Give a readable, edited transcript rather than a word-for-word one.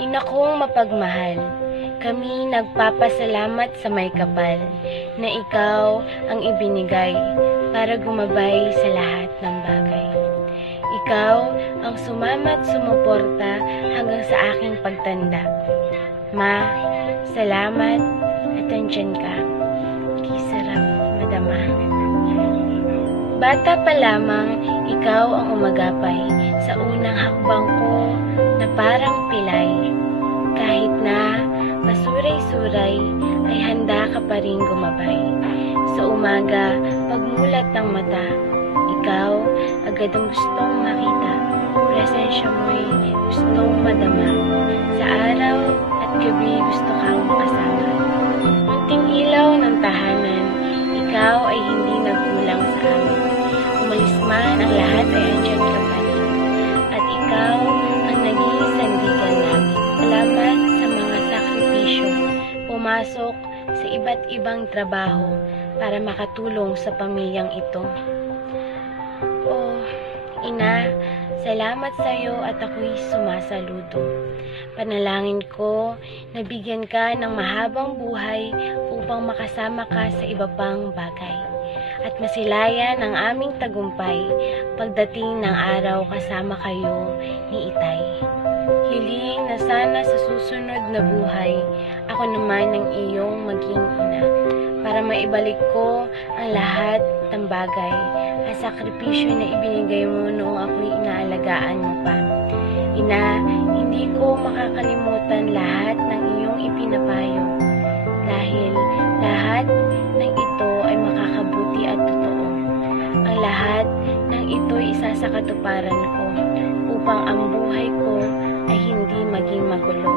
Ina kong mapagmahal, kami nagpapasalamat sa may kapal na ikaw ang ibinigay para gumabay sa lahat ng bagay. Ikaw ang sumama't sumuporta hanggang sa aking pagtanda. Ma, salamat at andyan ka. Kisarap, madama. Bata pa lamang, ikaw ang umagapay sa unang hakbang ko na parang pilay. Kahit na masuray-suray, ay handa ka pa rin gumabay. Sa umaga, pagmulat ng mata, ikaw agad ang gustong makita. Presensya mo'y gustong madama. Sa araw at gabi gusto kang makasama. Munting ilaw ng tahanan, ikaw ay hindi nagkulang sa amin. Umalis man ang lahat ay andyan ka pa rin. At ikaw ang naging sandigan namin. Salamat sa mga sakripisyo, pumasok sa iba't ibang trabaho para makatulong sa pamilyang ito. Oh, Ina, salamat sa iyo at ako'y sumasaludo. Panalangin ko na bigyan ka ng mahabang buhay upang makasama ka sa iba pang bagay at masilayan ang aming tagumpay pagdating ng araw kasama kayo ni Itay. Hiling na sana sa susunod na buhay, ako naman ang iyong maging ina para maibalik ko ang lahat ng bagay at sakripisyo na ibinigay mo noong ako'y inaalagaan mo pa. Ina, hindi ko makakalimutan lahat ng iyong ipinapayo dahil lahat ng ito ay makakabuti at totoo. Ang lahat ng ito ay isa sa katuparan ko upang ang buhay ko ay hindi maging magulo.